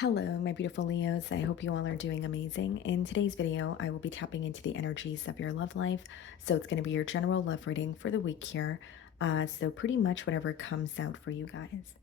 Hello, my beautiful Leos. I hope you all are doing amazing. In today's video, I will be tapping into the energies of your love life. So it's going to be your general love reading for the week here. So pretty much whatever comes out for you guys.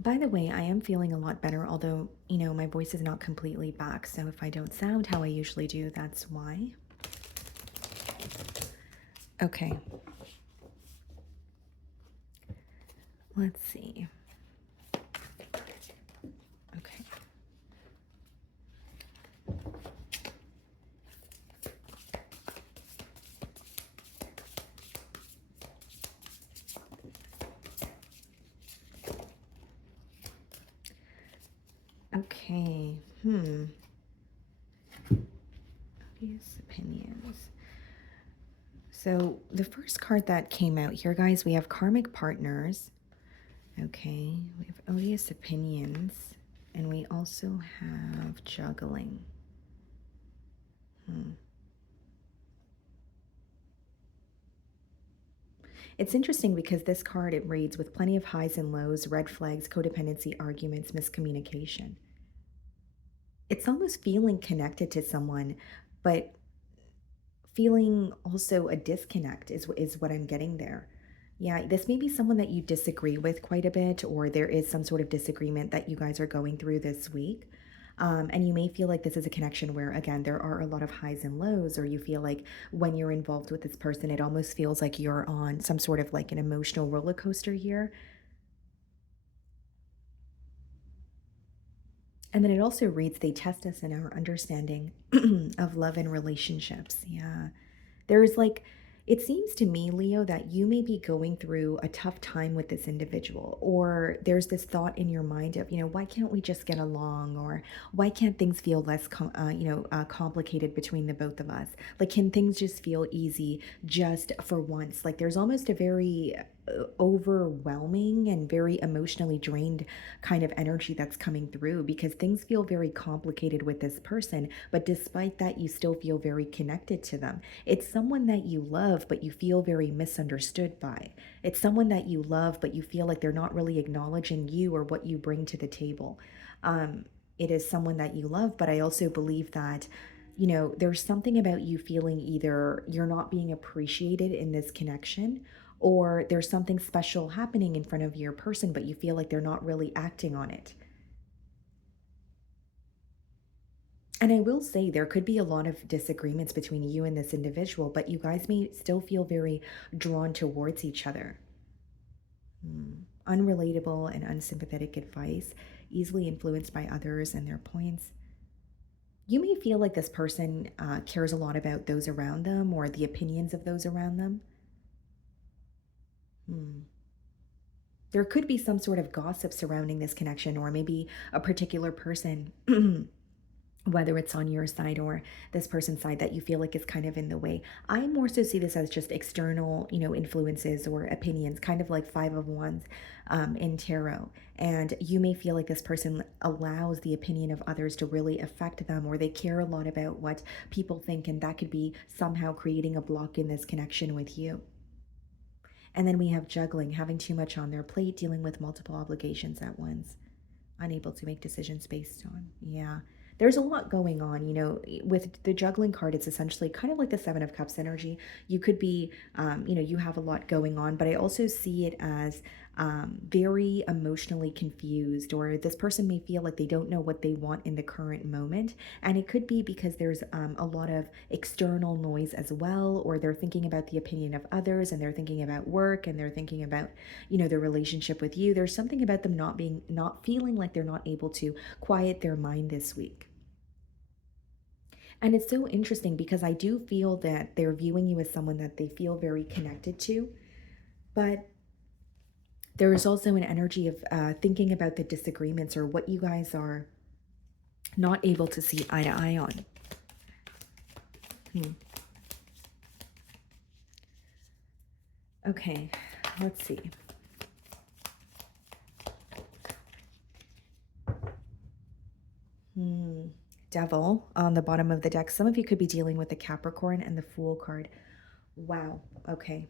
By the way, I am feeling a lot better, although, my voice is not completely back. So if I don't sound how I usually do, that's why. Okay. Let's see. Okay. Okay. Obvious opinions. So the first card that came out here, guys, we have karmic partners. Okay, we have odious opinions, and we also have juggling. It's interesting because this card, it reads with plenty of highs and lows, red flags, codependency, arguments, miscommunication. It's almost feeling connected to someone, but feeling also a disconnect is what I'm getting there. Yeah, this may be someone that you disagree with quite a bit, or there is some sort of disagreement that you guys are going through this week. And you may feel like this is a connection where, again, there are a lot of highs and lows, or you feel like when you're involved with this person, it almost feels like you're on some sort of like an emotional roller coaster here. And then it also reads, they test us in our understanding of love and relationships. Yeah. There's like, it seems to me, Leo, that you may be going through a tough time with this individual, or there's this thought in your mind of, why can't we just get along, or why can't things feel less, complicated between the both of us? Like, can things just feel easy just for once? Like, there's almost a very overwhelming and very emotionally drained kind of energy that's coming through because things feel very complicated with this person, but despite that, you still feel very connected to them. It's someone that you love, but you feel very misunderstood by. It's someone that you love, but you feel like they're not really acknowledging you or what you bring to the table. It is someone that you love, but I also believe that, there's something about you feeling either you're not being appreciated in this connection, or there's something special happening in front of your person, but you feel like they're not really acting on it. And I will say there could be a lot of disagreements between you and this individual, but you guys may still feel very drawn towards each other. Unrelatable and unsympathetic advice, easily influenced by others and their points. You may feel like this person cares a lot about those around them or the opinions of those around them. Hmm. There could be some sort of gossip surrounding this connection, or maybe a particular person whether it's on your side or this person's side that you feel like is kind of in the way. I more so see this as just external, influences or opinions, kind of like Five of Wands in tarot. And you may feel like this person allows the opinion of others to really affect them, or they care a lot about what people think, and that could be somehow creating a block in this connection with you. And then we have juggling, having too much on their plate, dealing with multiple obligations at once, unable to make decisions based on. Yeah. There's a lot going on, with the juggling card, it's essentially kind of like the Seven of Cups energy. You could be, you have a lot going on, but I also see it as very emotionally confused, or this person may feel like they don't know what they want in the current moment. And it could be because there's a lot of external noise as well, or they're thinking about the opinion of others, and they're thinking about work, and they're thinking about, their relationship with you. There's something about them not feeling like they're not able to quiet their mind this week. And it's so interesting because I do feel that they're viewing you as someone that they feel very connected to, but there is also an energy of thinking about the disagreements or what you guys are not able to see eye to eye on. Hmm. Okay, let's see. Devil on the bottom of the deck. Some of you could be dealing with the Capricorn and the Fool card. Wow. Okay.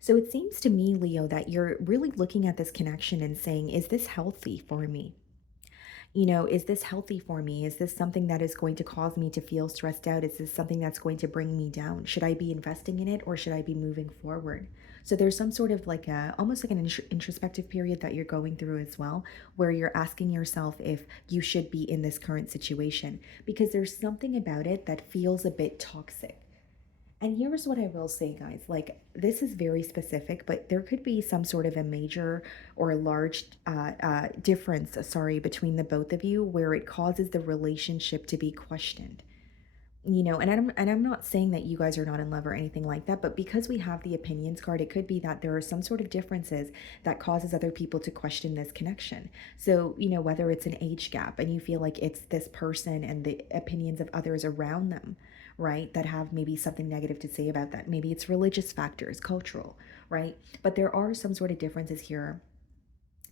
So it seems to me, Leo, that you're really looking at this connection and saying, is this healthy for me? Is this healthy for me? Is this something that is going to cause me to feel stressed out? Is this something that's going to bring me down? Should I be investing in it or should I be moving forward? So there's some sort of like a almost like an introspective period that you're going through as well, where you're asking yourself if you should be in this current situation because there's something about it that feels a bit toxic. And here's what I will say, guys. Like, this is very specific, but there could be some sort of a major or a large difference, sorry, between the both of you where it causes the relationship to be questioned. And I'm not saying that you guys are not in love or anything like that, but because we have the opinions card, it could be that there are some sort of differences that causes other people to question this connection. So, whether it's an age gap and you feel like it's this person and the opinions of others around them, right, that have maybe something negative to say about that. Maybe it's religious factors, cultural, right? But there are some sort of differences here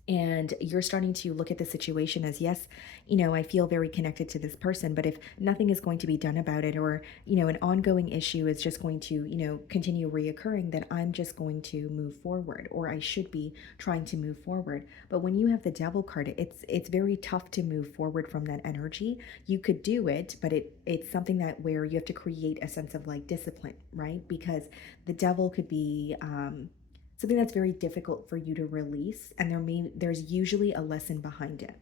and you're starting to look at the situation as, yes, I feel very connected to this person, but if nothing is going to be done about it, or an ongoing issue is just going to continue reoccurring, then I'm just going to move forward, or I should be trying to move forward. But when you have the devil card, it's very tough to move forward from that energy. You could do it, but it's something that where you have to create a sense of like discipline, right? Because the devil could be something that's very difficult for you to release, and there's usually a lesson behind it.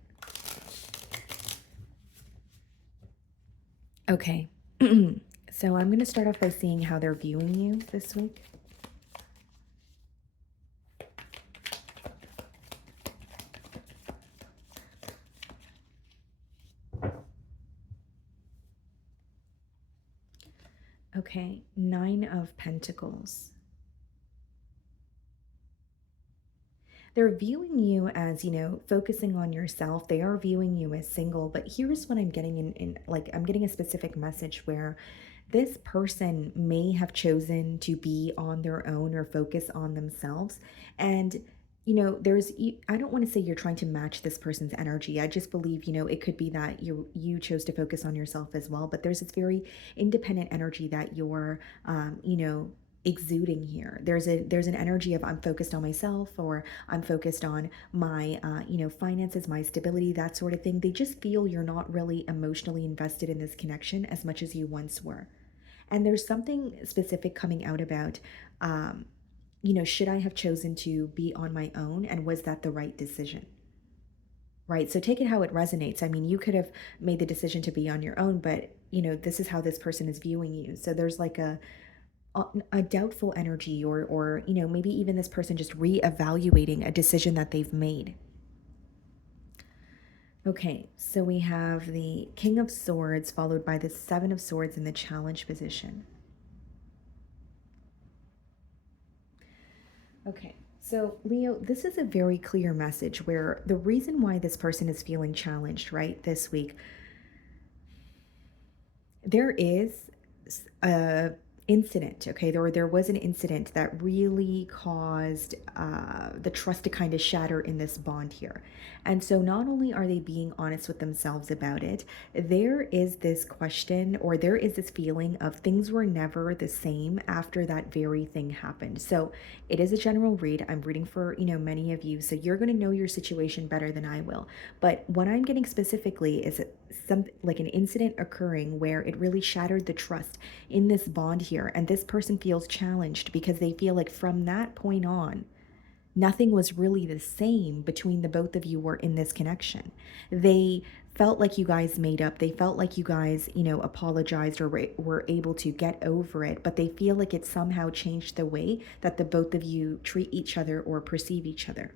Okay. So I'm going to start off by seeing how they're viewing you this week. Okay, 9 of Pentacles. They're viewing you as, focusing on yourself. They are viewing you as single, but here's what I'm getting in like I'm getting a specific message where this person may have chosen to be on their own or focus on themselves. And I don't want to say you're trying to match this person's energy. I just believe, it could be that you chose to focus on yourself as well, but there's this very independent energy that you're exuding here. There's an energy of I'm focused on myself, or I'm focused on my finances, my stability, that sort of thing. They just feel you're not really emotionally invested in this connection as much as you once were. And there's something specific coming out about should I have chosen to be on my own, and was that the right decision? Right? So take it how it resonates. I mean, you could have made the decision to be on your own, but this is how this person is viewing you. So there's like a doubtful energy, or maybe even this person just reevaluating a decision that they've made. Okay, so we have the King of Swords followed by the Seven of Swords in the challenge position. Okay, so Leo, this is a very clear message where the reason why this person is feeling challenged, right, this week, there is a incident. Okay, there was an incident that really caused the trust to kind of shatter in this bond here. And so not only are they being honest with themselves about it, there is this question, or there is this feeling of things were never the same after that very thing happened. So it is a general read. I'm reading for many of you, so you're going to know your situation better than I will. But what I'm getting specifically is some like an incident occurring where it really shattered the trust in this bond here, and this person feels challenged because they feel like from that point on nothing was really the same between the both of you were in this connection. They felt like you guys made up. They felt like you guys, apologized or were able to get over it, but they feel like it somehow changed the way that the both of you treat each other or perceive each other.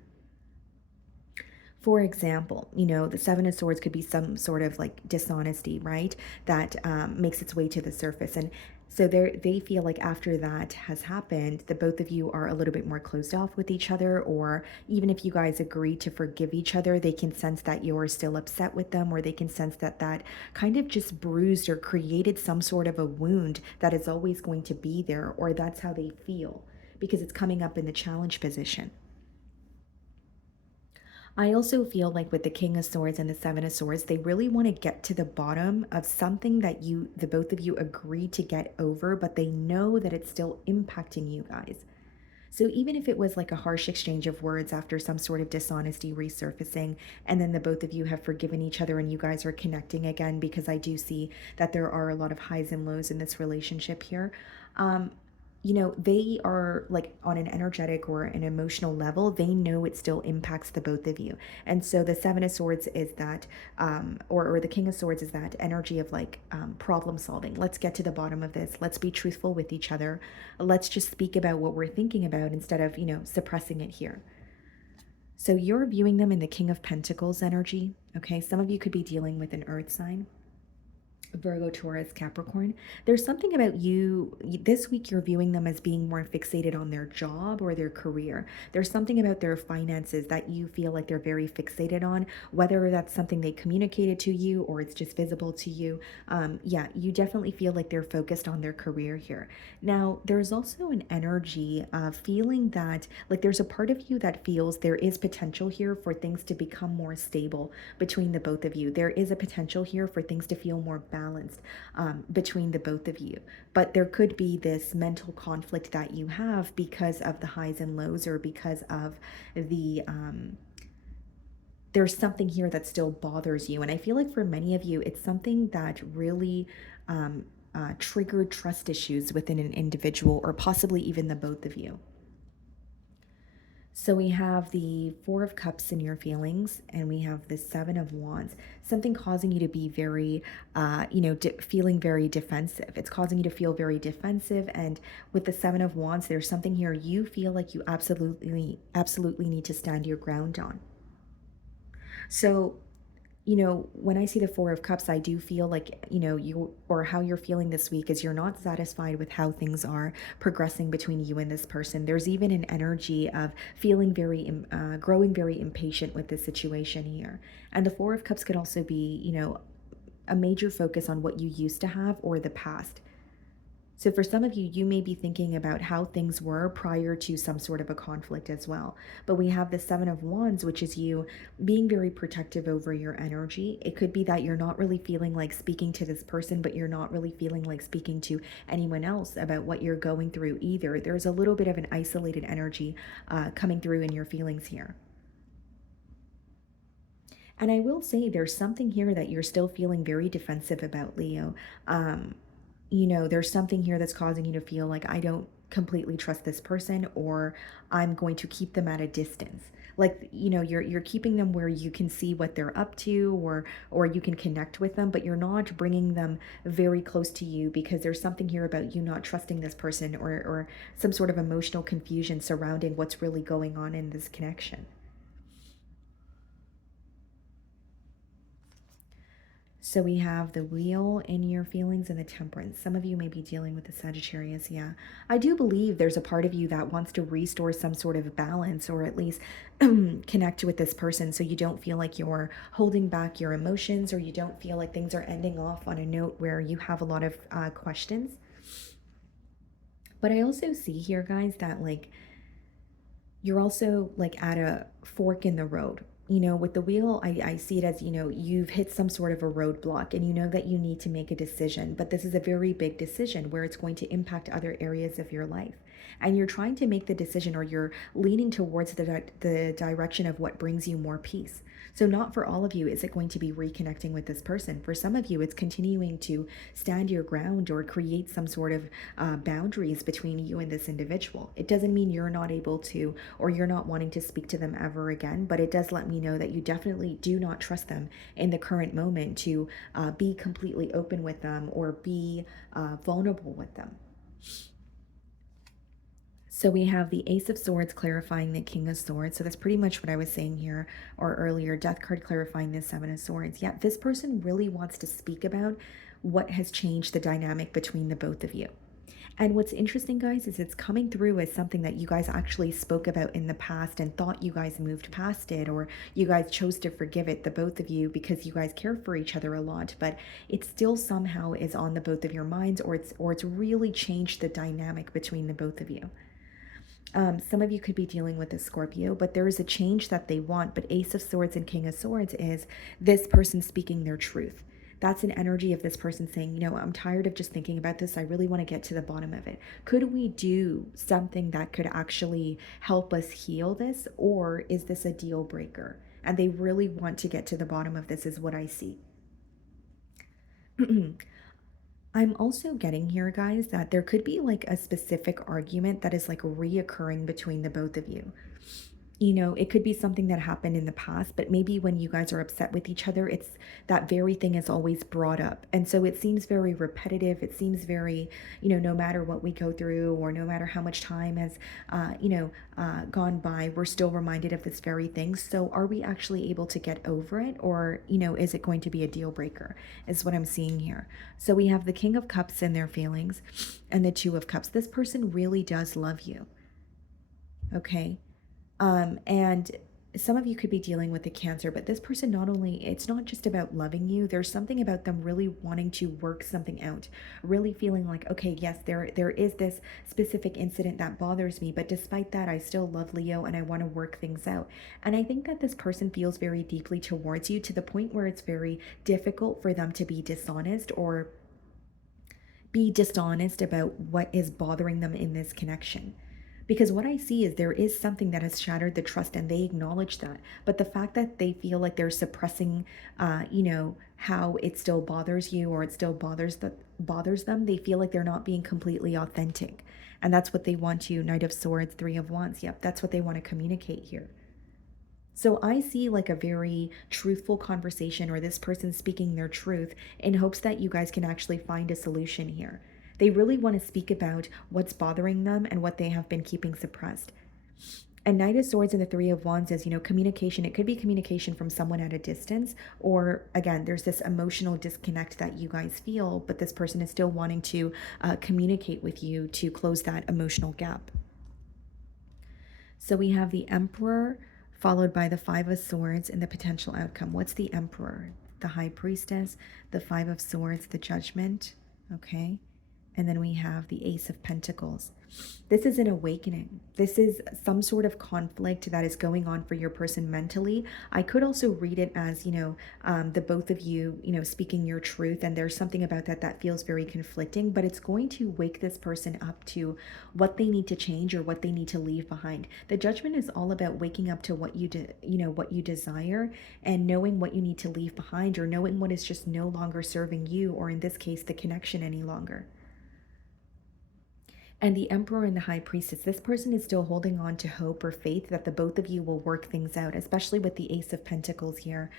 For example, the Seven of Swords could be some sort of like dishonesty, right? That makes its way to the surface. And so they feel like after that has happened, the both of you are a little bit more closed off with each other, or even if you guys agree to forgive each other, they can sense that you're still upset with them, or they can sense that that kind of just bruised or created some sort of a wound that is always going to be there, or that's how they feel because it's coming up in the challenge position. I also feel like with the King of Swords and the Seven of Swords, they really want to get to the bottom of something that the both of you agree to get over, but they know that it's still impacting you guys. So even if it was like a harsh exchange of words after some sort of dishonesty resurfacing, and then the both of you have forgiven each other and you guys are connecting again, because I do see that there are a lot of highs and lows in this relationship here. Um, they are like on an energetic or an emotional level, they know it still impacts the both of you. And so the Seven of Swords is that, or the King of Swords is that energy of like problem solving. Let's get to the bottom of this. Let's be truthful with each other. Let's just speak about what we're thinking about instead of, suppressing it here. So you're viewing them in the King of Pentacles energy. Okay. Some of you could be dealing with an earth sign. Virgo, Taurus, Capricorn. There's something about you this week, you're viewing them as being more fixated on their job or their career. There's something about their finances that you feel like they're very fixated on, whether that's something they communicated to you or it's just visible to you. Yeah, you definitely feel like they're focused on their career here. Now, there's also an energy of feeling that like there's a part of you that feels there is potential here for things to become more stable between the both of you. There is a potential here for things to feel more balanced between the both of you. But there could be this mental conflict that you have because of the highs and lows, or because of the there's something here that still bothers you. And I feel like for many of you, it's something that really triggered trust issues within an individual, or possibly even the both of you. So we have the Four of Cups in your feelings, and we have the Seven of Wands, something causing you to be very, feeling very defensive. It's causing you to feel very defensive. And with the Seven of Wands, there's something here you feel like you absolutely need to stand your ground on. So when I see the Four of Cups, I do feel like, you, or how you're feeling this week is you're not satisfied with how things are progressing between you and this person. There's even an energy of feeling growing very impatient with this situation here. And the Four of Cups could also be, a major focus on what you used to have or the past. So for some of you, you may be thinking about how things were prior to some sort of a conflict as well. But we have the Seven of Wands, which is you being very protective over your energy. It could be that you're not really feeling like speaking to this person, but you're not really feeling like speaking to anyone else about what you're going through either. There's a little bit of an isolated energy coming through in your feelings here. And I will say there's something here that you're still feeling very defensive about, Leo. There's something here that's causing you to feel like I don't completely trust this person, or I'm going to keep them at a distance. Like, you're keeping them where you can see what they're up to, or you can connect with them, but you're not bringing them very close to you, because there's something here about you not trusting this person, or some sort of emotional confusion surrounding what's really going on in this connection. So we have the Wheel in your feelings and the Temperance. Some of you may be dealing with the Sagittarius. Yeah. I do believe there's a part of you that wants to restore some sort of balance, or at least connect with this person, so you don't feel like you're holding back your emotions, or you don't feel like things are ending off on a note where you have a lot of questions. But I also see here, guys, that like you're also like at a fork in the road. With the Wheel, I see it as, you've hit some sort of a roadblock, and you know that you need to make a decision, but this is a very big decision where it's going to impact other areas of your life. And you're trying to make the decision, or you're leaning towards the direction of what brings you more peace. So not for all of you is it going to be reconnecting with this person. For some of you, it's continuing to stand your ground, or create some sort of boundaries between you and this individual. It doesn't mean you're not able to, or you're not wanting to speak to them ever again, but it does let me know that you definitely do not trust them in the current moment to be completely open with them, or be vulnerable with them. So we have the Ace of Swords clarifying the King of Swords. So that's pretty much what I was saying here, or earlier. Death card clarifying the Seven of Swords. Yeah, this person really wants to speak about what has changed the dynamic between the both of you. And what's interesting, guys, is it's coming through as something that you guys actually spoke about in the past and thought you guys moved past it, or you guys chose to forgive it, the both of you, because you guys care for each other a lot. But it still somehow is on the both of your minds, or it's really changed the dynamic between the both of you. Some of you could be dealing with a Scorpio, but there is a change that they want. But Ace of Swords and King of Swords is this person speaking their truth. That's an energy of this person saying, I'm tired of just thinking about this. I really want to get to the bottom of it. Could we do something that could actually help us heal this? Or is this a deal breaker? And they really want to get to the bottom of this, is what I see. I'm also getting here, guys, that there could be like a specific argument that is like reoccurring between the both of you. It could be something that happened in the past, but maybe when you guys are upset with each other, it's that very thing is always brought up. And so it seems very repetitive. It seems very, no matter what we go through or no matter how much time has, gone by, we're still reminded of this very thing. So are we actually able to get over it? Or, is it going to be a deal breaker, is what I'm seeing here. So we have the King of Cups and their feelings and the Two of Cups. This person really does love you. Okay. And some of you could be dealing with the Cancer, but this person, not only, it's not just about loving you, there's something about them really wanting to work something out, really feeling like, okay, yes, there is this specific incident that bothers me, but despite that, I still love Leo and I want to work things out. And I think that this person feels very deeply towards you, to the point where it's very difficult for them to be dishonest or be dishonest about what is bothering them in this connection. Because what I see is there is something that has shattered the trust and they acknowledge that. But the fact that they feel like they're suppressing, how it still bothers you, or it still bothers them, they feel like they're not being completely authentic. And that's what they want to, Knight of Swords, Three of Wands. Yep, that's what they want to communicate here. So I see like a very truthful conversation, or this person speaking their truth in hopes that you guys can actually find a solution here. They really want to speak about what's bothering them and what they have been keeping suppressed. And Knight of Swords and the Three of Wands is, communication. It could be communication from someone at a distance, or again, there's this emotional disconnect that you guys feel, but this person is still wanting to communicate with you to close that emotional gap. So we have the Emperor, followed by the Five of Swords and the potential outcome. What's the Emperor? The High Priestess, the Five of Swords, the Judgment, okay? And then we have the Ace of Pentacles. This is an awakening. This is some sort of conflict that is going on for your person mentally. I could also read it as, the both of you, speaking your truth. And there's something about that feels very conflicting, but it's going to wake this person up to what they need to change or what they need to leave behind. The Judgment is all about waking up to what what you desire, and knowing what you need to leave behind, or knowing what is just no longer serving you, or in this case, the connection any longer. And the Emperor and the High Priestess, this person is still holding on to hope or faith that the both of you will work things out, especially with the Ace of Pentacles here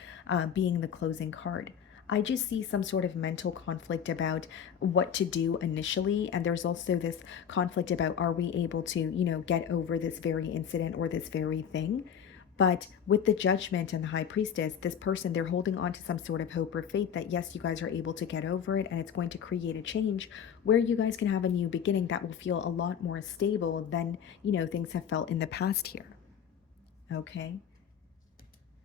being the closing card. I just see some sort of mental conflict about what to do initially. And there's also this conflict about, are we able to, get over this very incident or this very thing? But with the Judgment and the High Priestess, this person, they're holding on to some sort of hope or faith that yes, you guys are able to get over it, and it's going to create a change where you guys can have a new beginning that will feel a lot more stable than, things have felt in the past here. Okay.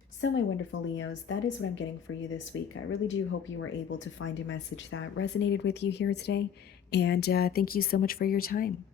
So my wonderful Leos, that is what I'm getting for you this week. I really do hope you were able to find a message that resonated with you here today. And thank you so much for your time.